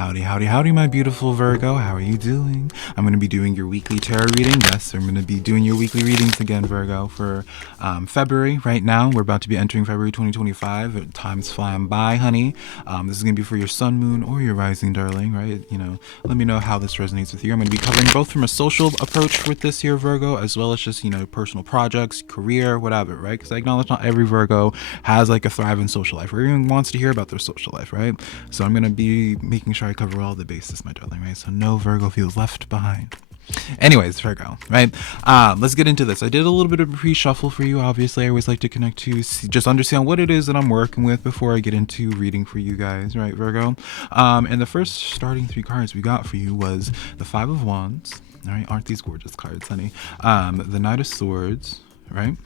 Howdy, howdy, howdy, my beautiful Virgo. How are you doing? I'm going to be doing your weekly tarot reading. Yes, I'm going to be doing your weekly readings again, Virgo, for February. Right now, we're about to be entering February 2025. Time's flying by, honey. This is going to be for your sun, moon, or your rising, darling, right? Let me know how this resonates with you. I'm going to be covering both from a social approach with this here, Virgo, as well as just, personal projects, career, whatever, right? Because I acknowledge not every Virgo has like a thriving social life or even wants to hear about their social life, right? So I'm going to be making sure I cover all the bases, my darling, right? So no Virgo feels left behind. Anyways, Virgo, right? Let's get into this. I did a little bit of a pre-shuffle for you. Obviously, I always like to connect to just understand what it is that I'm working with before I get into reading for you guys, right, Virgo? And the first starting three cards we got for you was the Five of Wands. All right, aren't these gorgeous cards, honey? The Knight of Swords, right?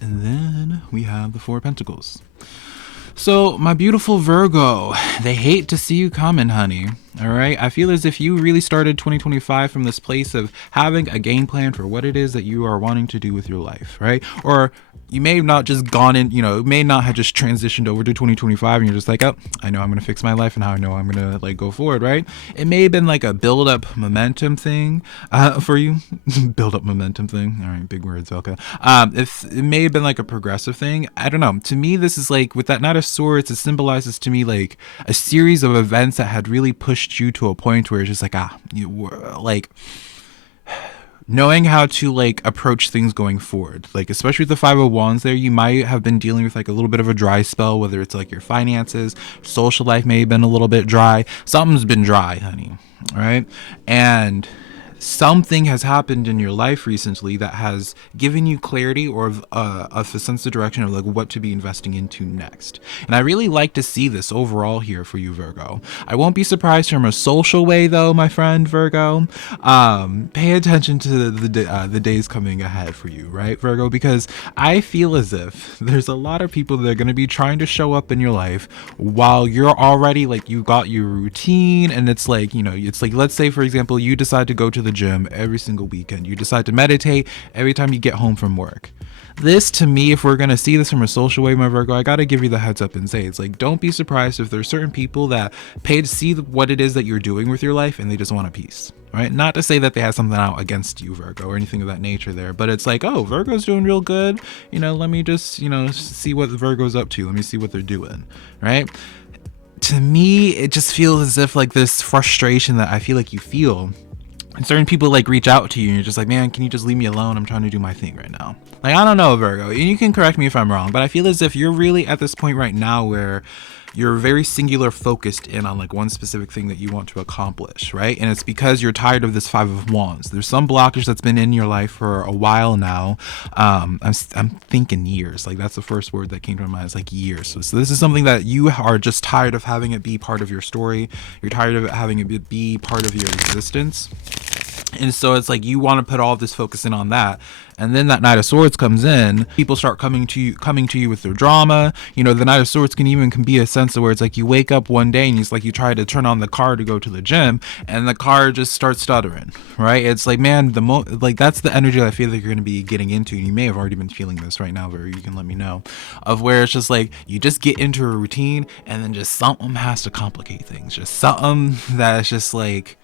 And then we have the Four of Pentacles. So, my beautiful Virgo, they hate to see you coming, honey. All right. I feel as if you really started 2025 from this place of having a game plan for what it is that you are wanting to do with your life, right? Or you may have not just gone in, it may not have just transitioned over to 2025 and you're just like, oh, I know I'm going to fix my life and how I know I'm going to go forward, right? It may have been like a build up momentum thing for you. Build up momentum thing. All right. Big words, Velca. It may have been like a progressive thing. I don't know. To me, this is like with that Knight of Swords, it symbolizes to me like a series of events that had really pushed you to a point where it's just like, you were like knowing how to like approach things going forward, like especially with the Five of Wands there, you might have been dealing with like a little bit of a dry spell, whether it's like your finances, social life may have been a little bit dry. Something's been dry, honey. All right. And something has happened in your life recently that has given you clarity or a sense of direction of like what to be investing into next. And I really like to see this overall here for you, Virgo. I won't be surprised from a social way though, my friend Virgo. Pay attention to the days coming ahead for you, right, Virgo? Because I feel as if there's a lot of people that are going to be trying to show up in your life while you're already like you got your routine, and it's like it's like, let's say for example you decide to go to the gym every single weekend, you decide to meditate every time you get home from work. This, to me, if we're going to see this from a social way, my Virgo, I got to give you the heads up and say, it's like, don't be surprised if there's certain people that pay to see what it is that you're doing with your life and they just want a piece, right? Not to say that they have something out against you, Virgo, or anything of that nature there, but it's like, oh, Virgo's doing real good. Let me just, see what Virgo's up to. Let me see what they're doing, right? To me, it just feels as if like this frustration that I feel like you feel. And certain people like reach out to you and you're just like, man, can you just leave me alone? I'm trying to do my thing right now. Like, I don't know, Virgo, and you can correct me if I'm wrong, but I feel as if you're really at this point right now where you're very singular focused in on like one specific thing that you want to accomplish, right? And it's because you're tired of this Five of Wands. There's some blockage that's been in your life for a while now. I'm thinking years. Like that's the first word that came to my mind. It's like years. So this is something that you are just tired of having it be part of your story. You're tired of it having it be part of your existence. And so it's like you want to put all of this focus in on that. And then that Knight of Swords comes in, people start coming to you with their drama. The Knight of Swords can be a sense of where it's like you wake up one day and it's like you try to turn on the car to go to the gym and the car just starts stuttering, right? It's like, man, that's the energy that I feel like you're going to be getting into. You may have already been feeling this right now, Virgo. You can let me know of where it's just like you just get into a routine and then just something has to complicate things. Just something that's just like,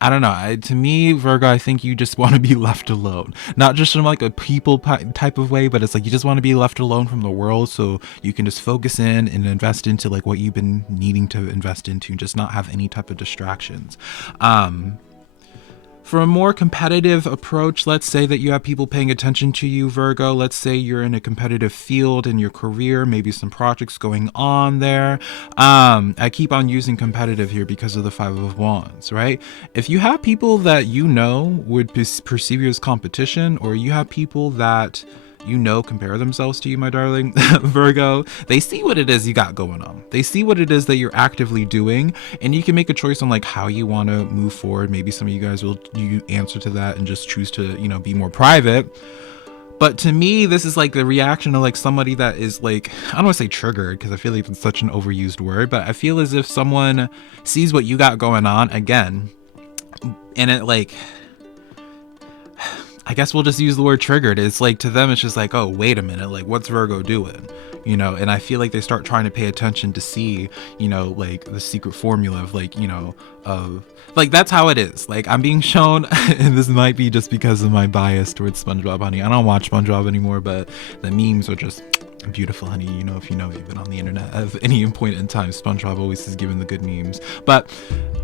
I don't know. To me, Virgo, I think you just want to be left alone. Not just from like a people type of way, but it's like you just want to be left alone from the world so you can just focus in and invest into like what you've been needing to invest into and just not have any type of distractions. For a more competitive approach, let's say that you have people paying attention to you, Virgo. Let's say you're in a competitive field in your career, maybe some projects going on there. I keep on using competitive here because of the Five of Wands, right? If you have people that would perceive you as competition, or you have people that compare themselves to you, my darling Virgo, they see what it is you got going on. They see what it is that you're actively doing, and you can make a choice on like how you want to move forward. Maybe some of you guys will answer to that and just choose to, be more private. But to me, this is like the reaction of like somebody that is like, I don't want to say triggered because I feel like it's such an overused word, but I feel as if someone sees what you got going on again, and it like, I guess we'll just use the word triggered. It's like, to them, it's just like, oh, wait a minute, like, what's Virgo doing? You know, and I feel like they start trying to pay attention to see, you know, like the secret formula of like, you know, of like, that's how it is. Like, I'm being shown, and this might be just because of my bias towards SpongeBob, honey. I don't watch SpongeBob anymore, but the memes are just beautiful, honey. You know, if you've been on the internet at any point in time, SpongeBob always is giving the good memes. But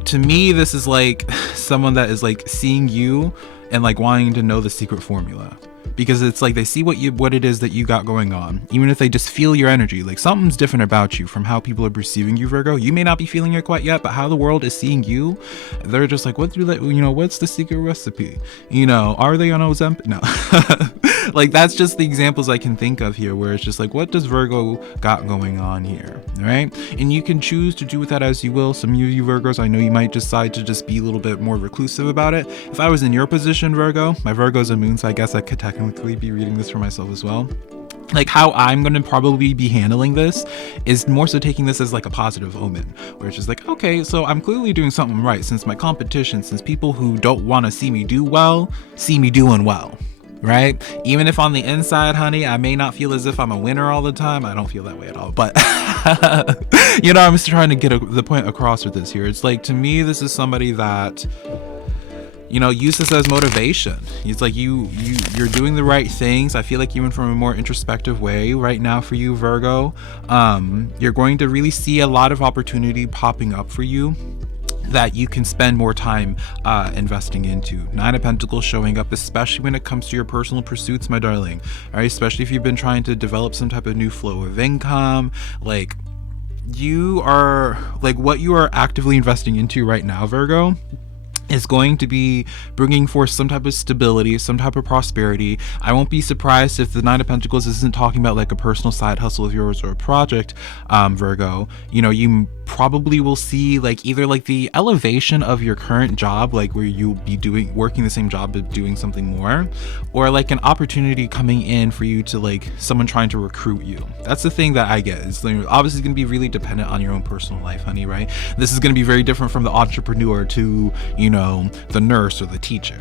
to me, this is like someone that is like seeing you and like wanting to know the secret formula, because it's like they see what it is that you got going on. Even if they just feel your energy, like something's different about you from how people are perceiving you, Virgo. You may not be feeling it quite yet, but how the world is seeing you, they're just like, what's the secret recipe? You know, are they on Ozempic? No. Like, that's just the examples I can think of here, where it's just like, what does Virgo got going on here? All right. And you can choose to do with that as you will. Some of you Virgos, I know you might decide to just be a little bit more reclusive about it. If I was in your position, Virgo, my Virgo's a moon, so I guess I could technically be reading this for myself as well. Like, how I'm going to probably be handling this is more so taking this as like a positive omen, where it's just like, okay, so I'm clearly doing something right, since my competition, since people who don't want to see me do well, see me doing well. Right? Even if on the inside, honey, I may not feel as if I'm a winner all the time. I don't feel that way at all. But, you know, I'm just trying to get the point across with this here. It's like, to me, this is somebody that, you know, use this as motivation. It's like you're doing the right things. I feel like even from a more introspective way right now for you, Virgo, you're going to really see a lot of opportunity popping up for you that you can spend more time investing into. Nine of Pentacles showing up, especially when it comes to your personal pursuits, my darling. All right, especially if you've been trying to develop some type of new flow of income. Like, you are, like, what you are actively investing into right now, Virgo, is going to be bringing forth some type of stability, some type of prosperity. I won't be surprised if the Nine of Pentacles isn't talking about like a personal side hustle of yours or a project, Virgo. You know, you probably will see like either like the elevation of your current job, like where you'll be working the same job but doing something more, or like an opportunity coming in for you to like someone trying to recruit you. That's the thing that I get. It's like, obviously going to be really dependent on your own personal life, honey, right? This is going to be very different from the entrepreneur to, you know, the nurse or the teacher,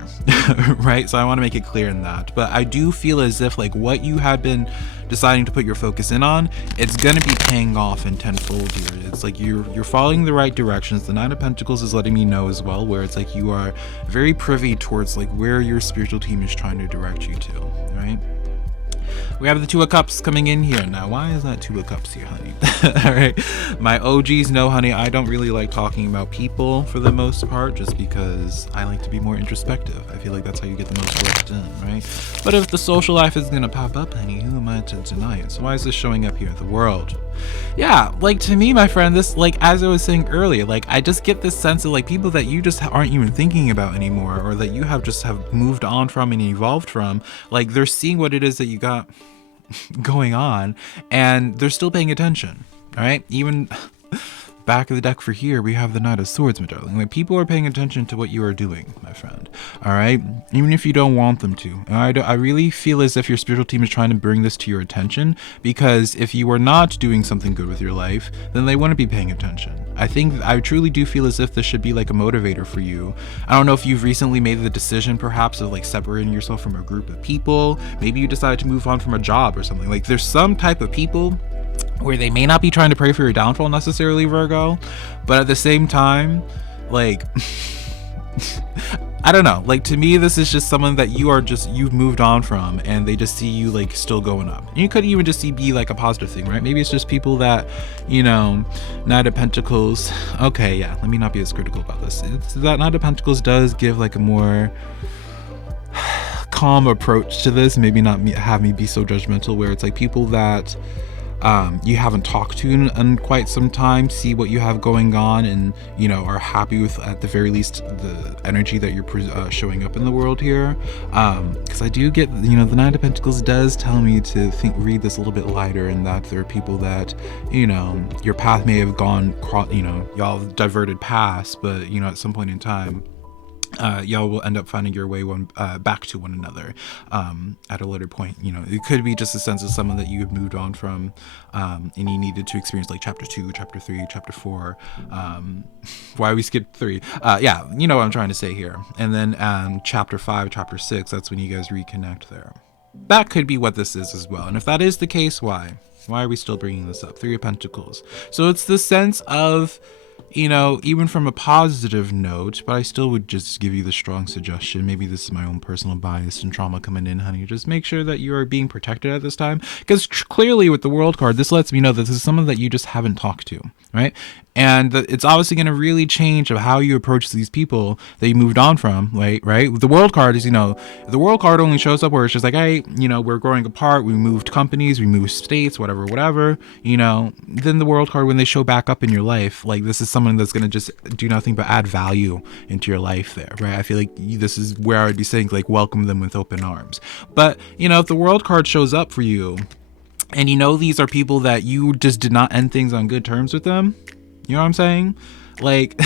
right? So I want to make it clear in that. But I do feel as if like what you had been deciding to put your focus in on, it's going to be paying off in tenfold here. It's like you're following the right directions. The Nine of Pentacles is letting me know as well, where it's like you are very privy towards like where your spiritual team is trying to direct you to, right? We have the Two of Cups coming in here. Now, why is that Two of Cups here, honey? All right. My OGs know, honey, I don't really like talking about people for the most part, just because I like to be more introspective. I feel like that's how you get the most work done, right? But if the social life is going to pop up, honey, who am I to deny it? So why is this showing up here? The World. Yeah, like to me, my friend, this, like, as I was saying earlier, like, I just get this sense of like people that you just aren't even thinking about anymore, or that you have just have moved on from and evolved from. Like, they're seeing what it is that you got going on, and they're still paying attention. All right, even back of the deck for here, we have the Knight of Swords, my darling. Like, people are paying attention to what you are doing, my friend. All right, even if you don't want them to. I really feel as if your spiritual team is trying to bring this to your attention, because if you are not doing something good with your life, then they wouldn't be paying attention. I truly do feel as if this should be like a motivator for you. I don't know if you've recently made the decision perhaps of like separating yourself from a group of people. Maybe you decided to move on from a job or something. Like, there's some type of people where they may not be trying to pray for your downfall necessarily, Virgo, but at the same time, like, I don't know, like, to me, this is just someone that you've moved on from, and they just see you like still going up. And you could even just be like a positive thing, right? Maybe it's just people that, you know, Knight of Pentacles. Okay, yeah, let me not be as critical about this. It's that Knight of Pentacles does give like a more calm approach to this. Maybe not have me be so judgmental, where it's like people that you haven't talked to in quite some time, see what you have going on, and, you know, are happy with, at the very least, the energy that you're showing up in the world here. Because I do get, you know, the Nine of Pentacles does tell me to read this a little bit lighter, and that there are people that, you know, your path may have gone, you know, y'all diverted past, but, you know, at some point in time, y'all will end up finding your way back to one another at a later point. You know, it could be just a sense of someone that you have moved on from, and you needed to experience like chapter 2, chapter 3, chapter 4. Why we skipped 3? Yeah, you know what I'm trying to say here. And then chapter 5, chapter 6, that's when you guys reconnect there. That could be what this is as well. And if that is the case, why? Why are we still bringing this up? 3 of Pentacles. So it's the sense of, you know, even from a positive note, but I still would just give you the strong suggestion. Maybe this is my own personal bias and trauma coming in, honey. Just make sure that you are being protected at this time. Because clearly with the World card, this lets me know that this is someone that you just haven't talked to, right? And it's obviously going to really change of how you approach these people that you moved on from, right? The World card is, you know, the World card only shows up where it's just like, hey, you know, we're growing apart, we moved companies, we moved states, whatever, you know. Then the World card, when they show back up in your life, like this is someone that's going to just do nothing but add value into your life there, right? I feel like this is where I would be saying, like, welcome them with open arms. But, you know, if the World card shows up for you, and you know these are people that you just did not end things on good terms with them, you know what I'm saying? Like,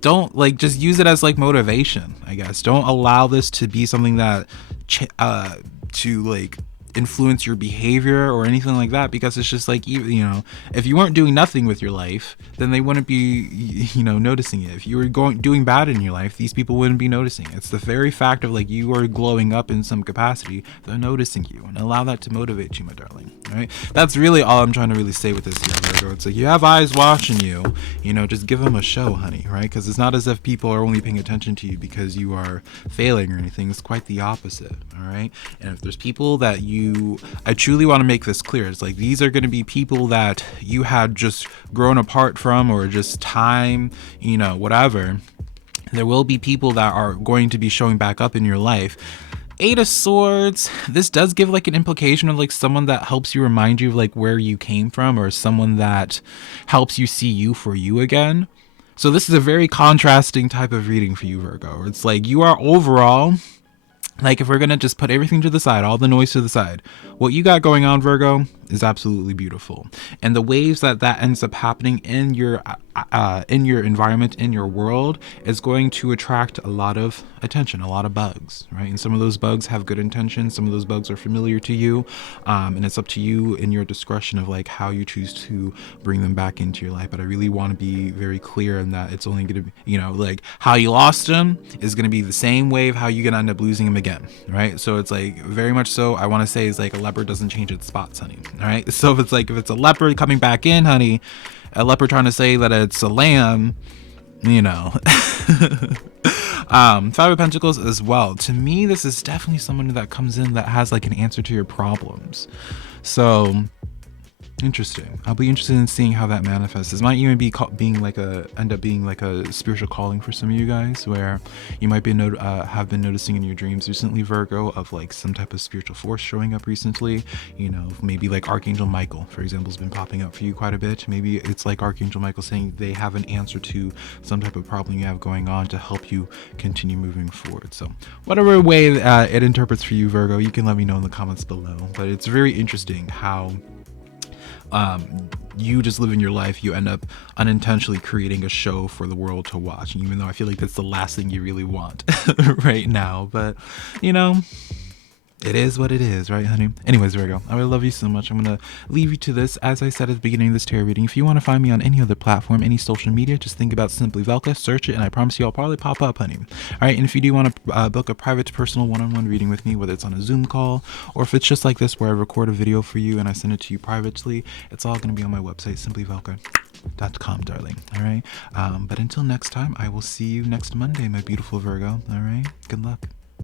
don't, like, just use it as like motivation, I guess. Don't allow this to be something that to like influence your behavior or anything like that, because it's just like, you know, if you weren't doing nothing with your life, then they wouldn't be, you know, noticing it. If you were doing bad in your life, these people wouldn't be noticing. It's the very fact of like you are glowing up in some capacity, they're noticing you, and allow that to motivate you, my darling. All right, that's really all I'm trying to really say with this here, Virgo. It's like you have eyes watching you, you know, just give them a show, honey, right? Because it's not as if people are only paying attention to you because you are failing or anything. It's quite the opposite. All right, and if there's people that I truly want to make this clear. It's like these are going to be people that you had just grown apart from, or just time, you know, whatever. There will be people that are going to be showing back up in your life. 8 of Swords, this does give like an implication of like someone that helps you, remind you of like where you came from, or someone that helps you see you for you again. So this is a very contrasting type of reading for you, Virgo. It's like you are overall, like, if we're gonna just put everything to the side, all the noise to the side, what you got going on, Virgo, is absolutely beautiful. And the waves that ends up happening in your environment, in your world, is going to attract a lot of attention, a lot of bugs, right? And some of those bugs have good intentions, some of those bugs are familiar to you, and it's up to you in your discretion of like how you choose to bring them back into your life. But I really want to be very clear in that it's only gonna be, you know, like how you lost them is gonna be the same wave how you're gonna end up losing them again, right? So it's like very much so, I want to say, is like a leopard doesn't change its spots, honey. All right, so if it's a leopard coming back in, honey, a leopard trying to say that it's a lamb, you know. 5 of Pentacles as well. To me, this is definitely someone that comes in that has like an answer to your problems. So interesting. I'll be interested in seeing how that manifests. This might even be end up being like a spiritual calling for some of you guys, where you might be have been noticing in your dreams recently, Virgo, of like some type of spiritual force showing up recently. You know, maybe like Archangel Michael, for example, has been popping up for you quite a bit. Maybe it's like Archangel Michael saying they have an answer to some type of problem you have going on to help you continue moving forward. So whatever way it interprets for you, Virgo, you can let me know in the comments below. But it's very interesting how you just living your life, you end up unintentionally creating a show for the world to watch, even though I feel like that's the last thing you really want right now. But you know, it is what it is, right, honey? Anyways, Virgo, I love you so much. I'm gonna leave you to this. As I said at the beginning of this tarot reading, if you want to find me on any other platform, any social media, just think about SimplyVelca, search it, and I promise you I'll probably pop up, honey. All right, and if you do want to book a private personal one-on-one reading with me, whether it's on a Zoom call or if it's just like this where I record a video for you and I send it to you privately, it's all gonna be on my website, SimplyVelca.com, darling. All right, but until next time, I will see you next Monday, my beautiful Virgo. All right, good luck.